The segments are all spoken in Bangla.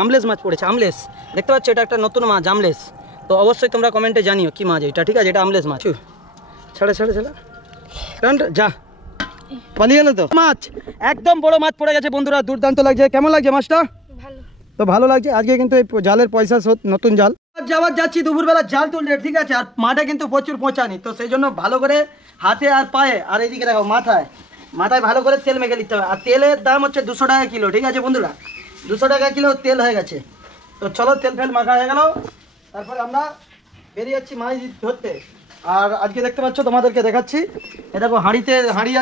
আমলেস মাছ পড়েছে, আমলেস দেখতে পাচ্ছ, এটা একটা নতুন মাছ আমলেস। তো অবশ্যই তোমরা কমেন্টে জানিও কি মাছ এটা, ঠিক আছে? এটা আমলেস মাছ। ছাড়া ছাড়া ছাড়া যা পালিয়ে গেল তো মাছ, একদম বড় মাছ পড়ে গেছে বন্ধুরা, দুর্দান্ত লাগছে। কেমন লাগছে মাছটা? তো ভালো লাগছে। আজকে কিন্তু এই জালের পয়সা নতুন জাল যাওয়ার যাচ্ছি, দুপুরবেলা জাল তুলতে, ঠিক আছে? আর মাঠে কিন্তু প্রচুর পচানি, তো সেই জন্য ভালো করে হাতে আর পায়ে আর এইদিকে দেখো মাথায় ভালো করে তেল মেখে নিতে হবে। আর তেলের দাম হচ্ছে 200 টাকা কিলো, ঠিক আছে বন্ধুরা? 200 টাকা কিলো তেল হয়ে গেছে। তো চলো তেল ফেল মাখা হয়ে গেল, তারপরে আমরা বেরিয়ে যাচ্ছি মাছ ধরতে। আর আজকে দেখতে পাচ্ছ, তোমাদেরকে দেখাচ্ছি, এ দেখো হাঁড়ি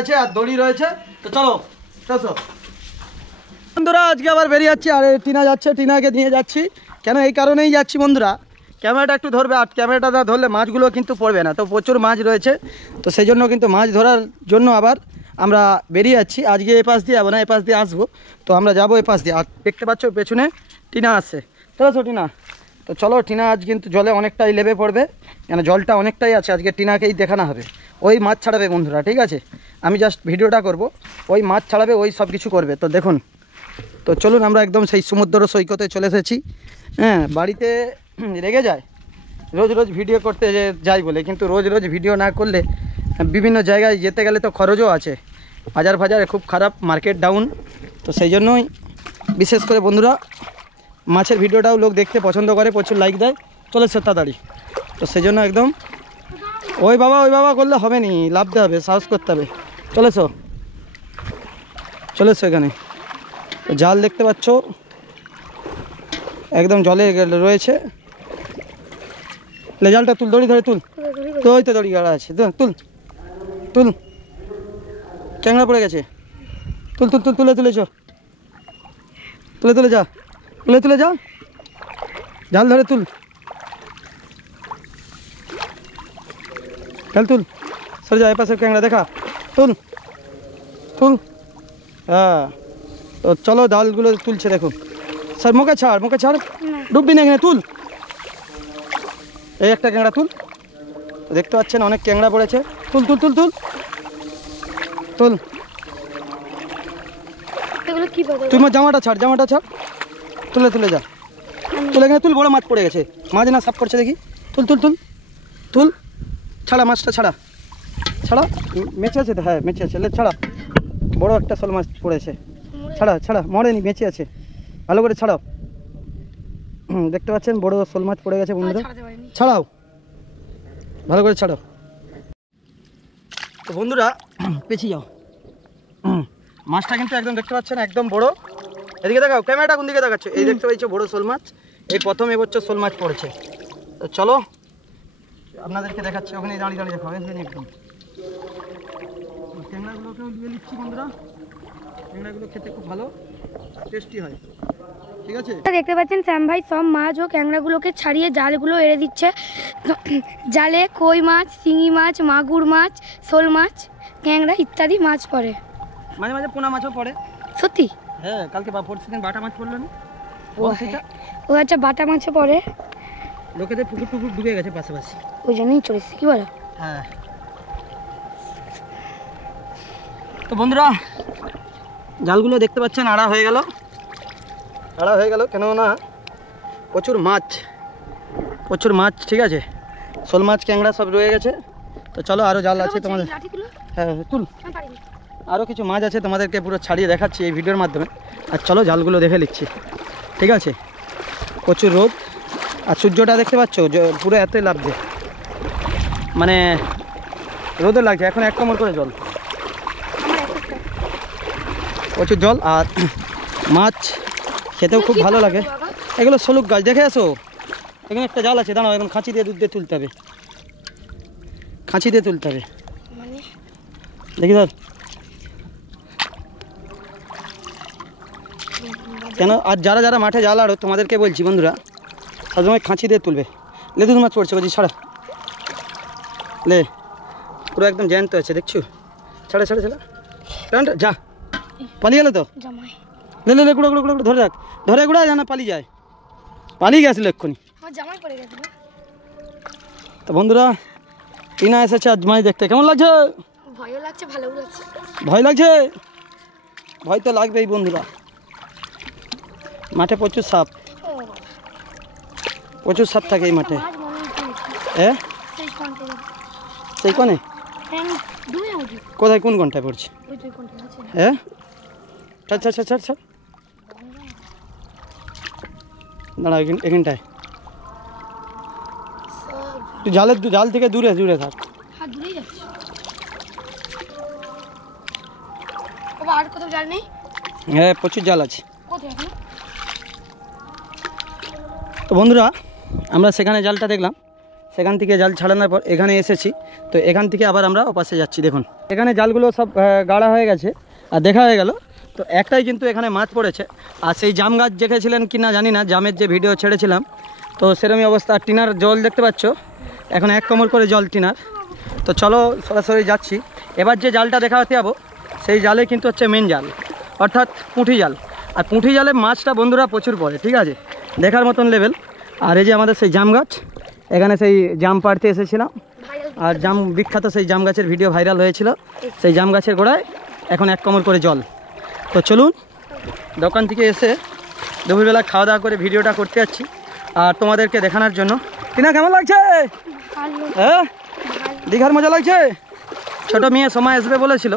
আছে আর দড়ি রয়েছে। তো চলো বন্ধুরা, আজকে আবার বেরিয়ে যাচ্ছি। আর টিনা যাচ্ছে, টিনাকে নিয়ে যাচ্ছি। কেন? এই কারণেই যাচ্ছি বন্ধুরা, ক্যামেরাটা একটু ধরবে, আর ক্যামেরাটা ধরলে মাছগুলো কিন্তু পড়বে না। তো প্রচুর মাছ রয়েছে, তো সেই জন্য কিন্তু মাছ ধরার জন্য আবার আমরা বেরিয়ে যাচ্ছি। আজকে এ পাশ দিয়ে যাবো না, এ পাশ দিয়ে আসবো। তো আমরা যাবো এ পাশ দিয়ে। আর দেখতে পাচ্ছ পেছনে টিনা আসছে, চলো টিনা। তো চলো, টিনা আজ কিন্তু জলে অনেকটাই লেবে পড়বে, কেন জলটা অনেকটাই আছে। আজকে টিনাকেই দেখানো হবে, ওই মাছ ছাড়াবে বন্ধুরা, ঠিক আছে? আমি জাস্ট ভিডিওটা করব, ওই মাছ ছাড়াবে, ওই সব কিছু করবে। তো দেখুন, তো চলুন আমরা একদম সেই সমুদ্র সৈকতে চলে এসেছি। হ্যাঁ, বাড়িতে রেগে যায় রোজ রোজ ভিডিও করতে যাই বলে, কিন্তু রোজ রোজ ভিডিও না করলে বিভিন্ন জায়গায় যেতে গেলে তো খরচও আছে, বাজারে খুব খারাপ, মার্কেট ডাউন। তো সেই জন্যই বিশেষ করে বন্ধুরা মাছের ভিডিওটাও লোক দেখতে পছন্দ করে, প্রচুর লাইক দেয়, চলে এসো তাড়াতাড়ি। তো সেই জন্য একদম ওই বাবা করলে হবে নি, লাভতে হবে, সাহস করতে হবে। চলে এসো এখানে। জাল দেখতে পাচ্ছ একদম জলে রয়েছে। জালটা তুল, দড়ি ধরে তুল, তো ওই তো দড়ি গাড়া আছে, তুল ক্যাংড়া পড়ে গেছে, তুলে যা, জাল ধরে তুল, সরে যা, এপাশে ক্যাংড়া দেখা, তুল। হ্যাঁ, তো চলো জালগুলো তুলছে, দেখুন স্যার। মুখে ছাড়, ডুববি না এখানে, তুল। এই একটা ক্যাংড়া তুল, দেখতে পাচ্ছেন অনেক ক্যাংড়া পড়েছে, তুল। তোমার জামাটা ছাড়, তুলে যা, এখানে তুল, বড় মাছ পড়ে গেছে, মাছ না সাফ করছে দেখি, তুল, ছাড়া মাছটা, ছাড়া মেচে আছে তো, হ্যাঁ মেচে আছে, ছাড়া, বড় একটা শোল মাছ পড়েছে, ছাড়া মরেনি, বেঁচে আছে, ভালো করে ছাড়াও। দেখতে পাচ্ছেন বড় শোল মাছ পড়ে গেছে বন্ধুরা, ছাড়াও, ভালো করে ছাড়াও। তো বন্ধুরা পেছিয়ে যাও, মাছটা কিন্তু একদম দেখতে পাচ্ছেন একদম বড়। এদিকে দেখাও, ক্যামেরাটা কোন দিকে দেখাচ্ছে? এই দেখতে পাচ্ছ বড় শোল মাছ, এই প্রথম এবছর শোল মাছ পড়েছে। তো চলো আপনাদেরকে দেখাচ্ছি, ওখানে দাঁড়িয়ে দেখাও একদম। ট্যাংরাগুলোকেও দিয়ে নিচ্ছি বন্ধুরা, ট্যাংরাগুলো খেতে খুব ভালো টেস্টি হয়, ঠিক আছে? দেখতে পাচ্ছেন শ্যাম ভাই সব মাছ ও ক্যাংড়াগুলোকে ছাড়িয়ে জালগুলো এড়ে দিচ্ছে। জালে কই মাছ, শিঙি মাছ, মাগুর মাছ, শোল মাছ, ক্যাংড়া ইত্যাদি মাছ পড়ে, মাঝে মাঝে পোনা মাছও পড়ে। সত্যি? হ্যাঁ, কালকে পরশু দিন বাটা মাছ পড়লো না? ও আচ্ছা, বাটা মাছও পড়ে। লোকেদের পুকুর ডুবে গেছে পাশাপাশি, ওই জন্যই চলেছে, কি বলো? হ্যাঁ। তো বন্ধুরা জালগুলো দেখতে পাচ্ছেন আড়া হয়ে গেল, কেননা প্রচুর মাছ, ঠিক আছে? শোল মাছ, ক্যাংড়া সব রয়ে গেছে। তো চলো, আরও জাল আছে তোমাদের, হ্যাঁ তুল, আরও কিছু মাছ আছে, তোমাদেরকে পুরো ছাড়িয়ে দেখাচ্ছি এই ভিডিওর মাধ্যমে। আর চলো জালগুলো দেখে নিচ্ছি, ঠিক আছে? প্রচুর রোদ, আর সূর্যটা দেখতে পাচ্ছ পুরো এতই লাগছে, মানে রোদও লাগছে। এখন 1 কামড় করে জল, প্রচুর জল, আর মাছ খেতেও খুব ভালো লাগে। এগুলো শলুক গাছ, দেখে আসো, এখানে একটা জাল আছে, দাঁড়াও, এখন খাঁচি দিয়ে দুধ দিয়ে তুলতে হবে, দেখি ধর। কেন? আর যারা মাঠে জাল আড়ো তোমাদেরকে বলছি বন্ধুরা, সবসময় খাঁচি দিয়ে তুলবে। দুধ মাছ পড়ছে, বলছি ছাড়া, পুরো একদম জ্যান্ত আছে, দেখছো? ছাড়া যা, পালিয়ে গেল তো, গুঁড়ো ধরে গুঁড়া জানা, পালিয়ে গেছিল এক্ষুনি। তো বন্ধুরা টিনা এসেছে আজ মাছ দেখতে, কেমন লাগছে? ভয় লাগছে, ভয় তো লাগবেই বন্ধুরা। মাঠে প্রচুর সাপ, প্রচুর সাপ থাকে এই মাঠে। হ্যাঁ সেই কোণে কোথায়, কোন কোনটায় পড়ছে? হ্যাঁ ছাড় ছাড় ছাড় ছাড় ছাড়, দাঁড়া এখানটায় তুই জাল থেকে দূরে দূরে থাক। হ্যাঁ প্রচুর জাল আছে। তো বন্ধুরা আমরা সেখানে জালটা দেখলাম, সেখান থেকে জাল ছাড়ানোর পর এখানে এসেছি। তো এখান থেকে আবার আমরা ওপাশে যাচ্ছি। দেখুন এখানে জালগুলো সব গাড়া হয়ে গেছে আর দেখা হয়ে গেল। তো একটাই কিন্তু এখানে মাছ পড়েছে। আর সেই জাম গাছ দেখেছিলেন কি না জানি না, জামের যে ভিডিও ছেড়েছিলাম তো সেরকমই অবস্থা। টিনার জল দেখতে পাচ্ছ, এখন 1 কোমর করে জল টিনার। তো চলো সরাসরি যাচ্ছি। এবার যে জালটা দেখাতে যাবো সেই জালে কিন্তু হচ্ছে মেন জাল, অর্থাৎ পুঁটি জাল। আর পুঁটি জালে মাছটা বন্ধুরা প্রচুর পড়ে, ঠিক আছে, দেখার মতন লেভেল। আর এই যে আমাদের সেই জাম গাছ, এখানে সেই জাম পাড়তে এসেছিলাম। আর জাম বিখ্যাত সেই জাম গাছের ভিডিও ভাইরাল হয়েছিল। সেই জাম গাছের গোড়ায় এখন 1 কোমর করে জল। তো চলুন দোকান থেকে এসে দুপুরবেলা খাওয়া দাওয়া করে ভিডিওটা করতে যাচ্ছি আর তোমাদেরকে দেখানোর জন্য। টিনা কেমন লাগছে? হ্যাঁ দীঘার মজা লাগছে। ছোটো মেয়ে সময় আসবে বলেছিল,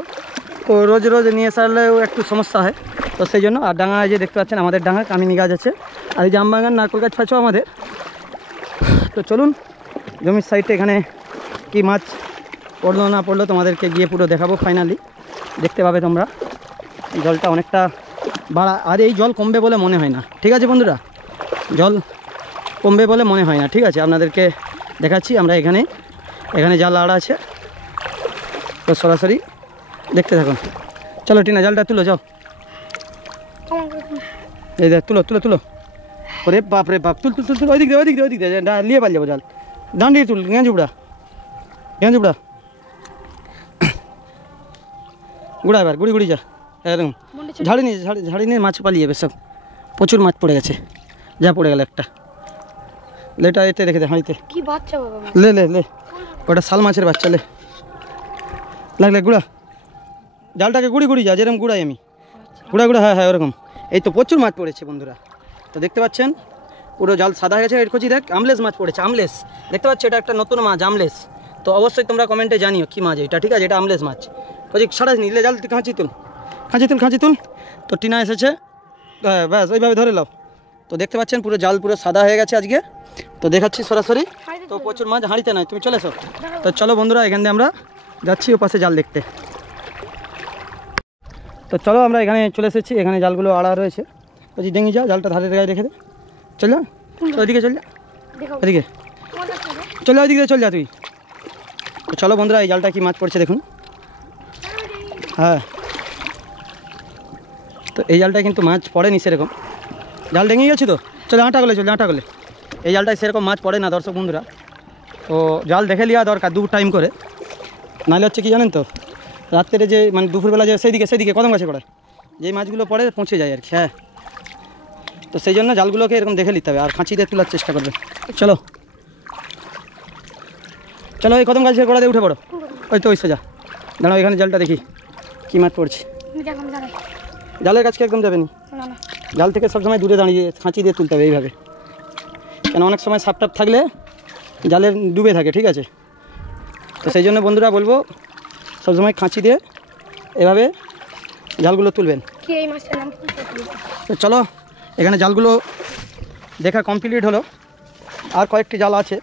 তো রোজ রোজ নিয়ে আসলেও একটু সমস্যা হয়, তো সেই জন্য। আর ডাঙায় যে দেখতে পাচ্ছেন আমাদের ডাঙায় কামিনী গাছ আছে, আর এই জাম বাগান নারকেল গাছ পাচ্ছ আমাদের। তো চলুন জমির সাইডে এখানে কি মাছ পড়লো না পড়লো তোমাদেরকে গিয়ে পুরো দেখাবো। ফাইনালি দেখতে পাবে তোমরা। জলটা অনেকটা বাড়া, আর এই জল কমবে বলে মনে হয় না, ঠিক আছে বন্ধুরা, জল কমবে বলে মনে হয় না, ঠিক আছে। আপনাদেরকে দেখাচ্ছি আমরা এখানে জাল আড়া আছে, তো সরাসরি দেখতে থাকুন। চলো টিনা জালটা তুলো, যাও এই দেখ, তুলো তুলো তুলো। ওরে বাপ রে বাপ, তুল তুল তুল তুল, ওই দিক দিয়ে নিয়ে পাল যাবো জাল। ডান্ডি তুল, গেঁজুবড়া গুড়া, এবার গুড়ি যা, এরকম ঝাড়ি নিয়ে মাছ পালিয়ে যাবে সব। প্রচুর মাছ পড়ে গেছে, যা পড়ে গেল একটা। লেটা এতে রেখে দে হাঁড়িতে। কি বাচ্চা বাবা? লে ওটা শাল মাছের বাচ্চা। লাগলে গুড়া, জালটাকে গুড়ি যা, যেরকম গুড়াই আমি গুড়া। হ্যাঁ ওরকম। এই তো প্রচুর মাছ পড়েছে বন্ধুরা। তো দেখতে পাচ্ছেন পুরো জাল সাদা হয়ে গেছে। এর কচি দেখ, আমলেস মাছ পড়েছে, আমলেস দেখতে পাচ্ছ, এটা একটা নতুন মাছ আমলেস। তো অবশ্যই তোমরা কমেন্টে জানিও কি মাছ এটা, ঠিক আছে, এটা আমলেস মাছ। কচি সাড়া নিলে জাল খাঁচি তুল। তো টিনা এসেছে, ব্যাস ওইভাবে ধরে নাও। তো দেখতে পাচ্ছেন পুরো জাল পুরো সাদা হয়ে গেছে আজকে। তো দেখাচ্ছি সরাসরি। তো প্রচুর মাছ, হাঁড়িতে নয়, তুমি চলে এসো। তো চলো বন্ধুরা এখান দিয়ে আমরা যাচ্ছি ও পাশে জাল দেখতে। তো চলো আমরা এখানে চলে এসেছি, এখানে জালগুলো আড়া রয়েছে। বলছি ডেঙ্গি যা, জালটা ধারের গায়ে রেখে দে, চল যা ওইদিকে, চল যা ওইদিকে, চল যা ওইদিকে, চল যা তুই। তো চলো বন্ধুরা এই জালটা কি মাছ পড়ছে দেখুন। হ্যাঁ তো এই জালটায় কিন্তু মাছ পড়েনি সেরকম, জাল ডেঙ্গে গেছি। তো চল আটা গলে এই জালটায় সেরকম মাছ পড়ে না দর্শক বন্ধুরা। তো জাল দেখে নেওয়া দরকার 2 টাইম করে, নাহলে হচ্ছে কি জানেন তো, রাত্রে যে মানে দুপুরবেলা যে সেইদিকে কদম গাছে পড়ে যেই মাছগুলো পড়ে পৌঁছে যায় আর কি। হ্যাঁ তো সেই জন্য জালগুলোকে এরকম দেখে নিতে হবে আর খাঁচি দিয়ে তোলার চেষ্টা করবে। চলো এই কদম গাছের গোড়া দিয়ে উঠে পড়ো। ওই তো ওই সোজা দাঁড়াও, এখানে জালটা দেখি কী মাছ পড়ছে। জালের কাছকে একদম যাবে না, জাল থেকে সবসময় দূরে দাঁড়িয়ে খাঁচি দিয়ে তুলতে হবে এইভাবে, কেন অনেক সময় সাপ টাপ থাকলে জালের ডুবে থাকে, ঠিক আছে। তো সেই জন্য বন্ধুরা বলবো সবসময় খাঁচি দিয়ে এভাবে জালগুলো তুলবেন। তো চলো এখানে জালগুলো দেখা কমপ্লিট হলো, আর কয়েকটি জাল আছে,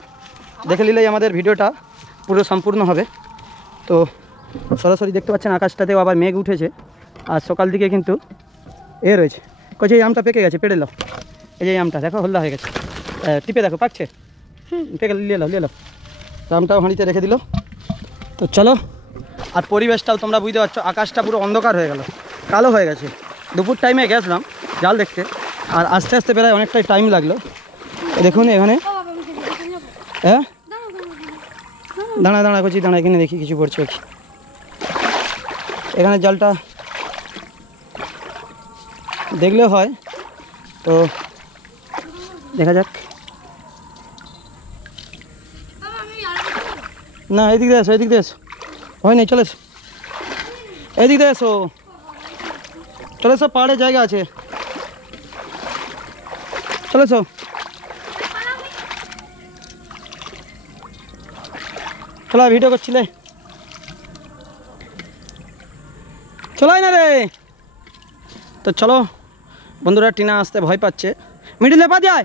দেখে নিলেই আমাদের ভিডিওটা পুরো সম্পূর্ণ হবে। তো সরাসরি দেখতে পাচ্ছেন আকাশটাতেও আবার মেঘ উঠেছে, আর সকাল দিকে কিন্তু রয়েছে। কইছে এই আমটা পেকে গেছে, পেড়ে নাও। এই যে আমটা দেখো হল্লা হয়ে গেছে, টিপে দেখো পাকছে, পেকে নিয়ে নাও। তো আমটাও হাঁড়িতে রেখে দিল। তো চলো, আর পরিবেশটাও তোমরা বুঝতে পারছো, আকাশটা পুরো অন্ধকার হয়ে গেল, কালো হয়ে গেছে। দুপুর টাইমে গেছিলাম জাল দেখতে, আর আস্তে আস্তে প্রায় অনেকটাই টাইম লাগলো। দেখুন এখানে, হ্যাঁ দাঁড়া করছি, এখানে দেখি কিছু পড়ছে কি। এখানে জালটা দেখলেও হয়, তো দেখা যাক। না এদিক দিয়ে এসো, হয় নাই, চলে এসো এদিক দিয়ে এসো, চলে এসো, পাহাড়ের জায়গা আছে। চলে এসো। চলো ভিডিও করছিলে, চলাই না রে। তো চলো বন্ধুরা, টিনা আসতে ভয় পাচ্ছে, মিডিলে পা যায়।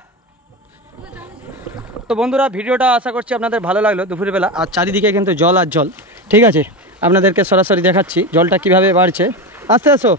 তো বন্ধুরা ভিডিওটা আশা করছি আপনাদের ভালো লাগলো দুপুরবেলা। আর চারিদিকে কিন্তু জল আর জল, ঠিক আছে, আপনাদেরকে সরাসরি দেখাচ্ছি জলটা কিভাবে বাড়ছে। আস্তে আসো।